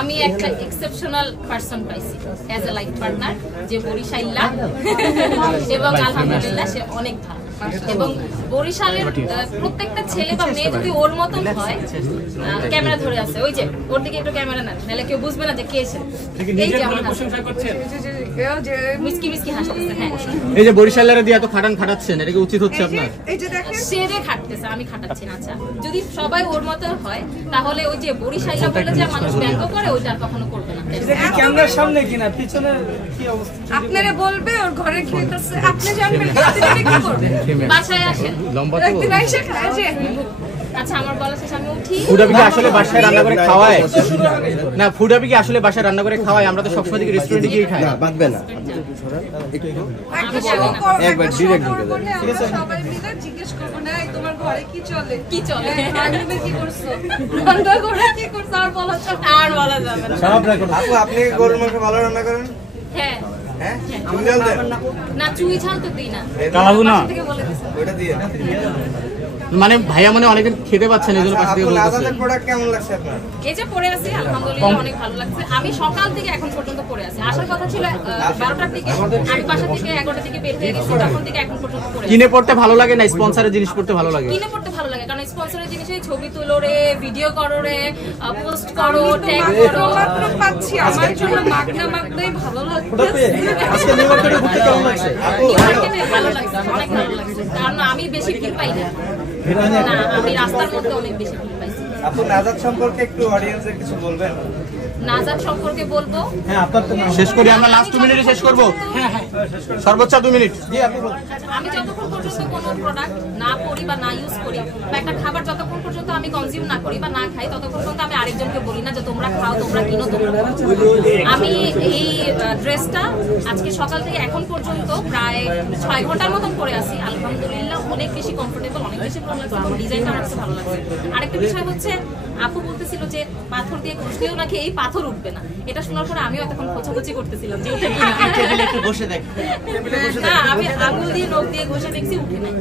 আমি একটা exceptional person পাইছি অ্যাজ এ লাইফ পার্টনার, যে বরিশাইল্লা এবং আলহামদুলিল্লাহ সে অনেক ভালো। এবং বরিশালের প্রত্যেকটা ছেলে বা মেয়ে যদি ওর মতন হয়, ক্যামেরা ধরে আছে, ওই যে ওর দিকে একটু ক্যামেরা না, নাহলে কেউ বুঝবে না যে কে এসে। এই যে আমার মিসকি মিসকি হাসতেছে। হ্যাঁ, এই যে বরিশালের দিয়ে এত খাটান খাটাচ্ছেন, এটা কি উচিত হচ্ছে আপনার? এই যে দেখেন সেরে খাটতেছে, আমি খাটাচ্ছি না। আচ্ছা, যদি সবাই ওর মতো হয় তাহলে ওই যে বরিশাইলা বলে যে মানুষ ব্যঙ্গ করে, ওইটা আর কখনো করবে না। ক্যামেরার সামনে কিনা পিছনে কি অবস্থা? আপনারা বলবে ওর ঘরে খেতেছে, আপনি জানবেন আপনি কি করবেন? বাসায় আসেন, একদিন আইসা খায় যে। আচ্ছা, আমার বলা শেষ, আমি উঠি। ফুডাবি কি আসলে বাসায় রান্না করে খাওয়ায়? না, ফুডাবি কি আসলে বাসায় রান্না করে খাওয়ায়? আমরা তো সবসময় দেখি রেস্টুরেন্টে গিয়ে খাই। না, বাঁধবে না। একবার ডিরেক্ট ঢুকে যাবে। ঠিক আছে, সবাই মিলে জিজ্ঞেস করব না তোমার ঘরে কি চলে, কি চলে, রান্না কি করছো, রান্না করে কি করছো, আর বলা যাবে না, আর বলা যাবে না। সব রাখুন। আপু, আপনি গরুর মাংস ভালো রান্না করেন? হ্যাঁ হ্যাঁ, চুই ঝাল দেন? না, চুই ঝাল তো দিই না, কালাবো না থেকে বলে দিছি। ওটা দিয়ে। মানে ভাইয়া মানে অনেকদিন খেতে পাচ্ছেন, এইজন্য পাশ থেকে আপু, বলতেছে। নাজাদের প্রোডাক্ট কেমন লাগছে আপনার? এই যে পরে আছি, আলহামদুলিল্লাহ অনেক ভালো লাগছে। আমি সকাল থেকে এখন পর্যন্ত পরে আছি। আসার কথা ছিল 12টার দিকে, আমি বাসা থেকে 11টার দিকে বের হয়ে গেছি, তখন থেকে এখন পর্যন্ত পরে আছি। কিনে পড়তে ভালো লাগে না স্পন্সরের জিনিস পড়তে ভালো লাগে? কিনে পড়তে ভালো লাগে, কারণ স্পন্সরের জিনিসে ছবি তুলো রে, ভিডিও করো রে, পোস্ট করো, ট্যাগ করো। মাত্র পাচ্ছি, আমার জন্য মাগনা মাগনাই ভালো লাগছে। আজকে নিউ মার্কেটে ঘুরতে কেমন লাগছে? নিউ মার্কেটে ভালো লাগছে, অনেক ভালো লাগছে, কারণ আমি বেশি ভিড় পাই না। না, আমি রাস্তার মধ্যে অনেক বেশি ভিড় পাইছি। আপু, নাজাদ সম্পর্কে একটু অডিয়েন্সে কিছু বলবেন? নাজাদ সম্পর্কে বলবো, শেষ করি আমরা, লাস্ট 2 মিনিটে শেষ করব। সর্বোচ্চ 2 মিনিট। আমি যতক্ষণ পর্যন্ত কোনো প্রোডাক্ট না করি বা না ইউজ করি, বা একটা খাবার যতক্ষণ পর্যন্ত আমি কনজিউম না করি বা না খাই, ততক্ষণ পর্যন্ত আমি আরেকজনকে বলি না যে তোমরা খাও, তোমরা কিনো, তোমরা খাও। আমি এই ড্রেসটা আজকে সকাল থেকে এখন পর্যন্ত প্রায় 6 ঘন্টার মতন পরে আছি। আলহামদুলিল্লাহ অনেক বেশি কমফোর্টেবল, অনেক বেশি ভালো লাগছে, এবং ডিজাইনটা আমার কাছে ভালো লাগছে। আরেকটা বিষয় হচ্ছে, আপু বলতেছিল যে পাথর দিয়ে ঘষলেও নাকি এই পাথর উঠবে না। এটা শোনার পরে আমিও এতক্ষণ খোঁচাখুচি করতেছিলাম যে উঠে কিনা। একটু বসে দেখ। না, আমি আঙুল দিয়ে নখ দিয়ে ঘষে দেখছি উঠে নাই।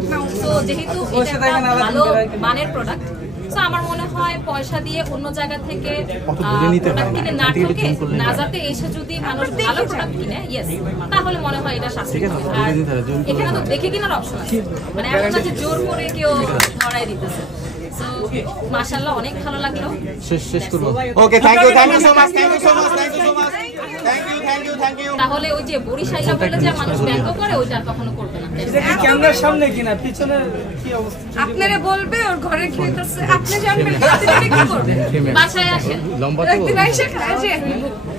তো যেহেতু এটা একটা ভালো মানের প্রোডাক্ট, তো আমার মনে হয় পয়সা দিয়ে অন্য জায়গা থেকে প্রোডাক্ট কিনে না ঠকে নাজাতে এসে যদি মানুষ ভালো প্রোডাক্ট কিনে, ইয়েস, তাহলে মনে হয় এটা সাশ্রয়ী। আর এখানে তো দেখে কেনার অপশন আছে, মানে এমন না যে জোর করে কেউ ধরাই দিতেছে। মাশাআল্লাহ অনেক ভালো লাগলো। শেষ করব। Okay, thank you so much, thank you so much, thank you so much, thank you. তাহলে ওই যে বরিশাইলা বলে যে মানুষ ব্যঙ্গ করে, ওইটা আর কখনো করবে না। ক্যামেরার সামনে কিনা পিছনে কি অবস্থা? আপনারা বলবে ওর ঘরে খেতেছে, আপনি জানবেন আপনি কি করবেন? বাসায় আসেন, একদিন আইসা খায় যে।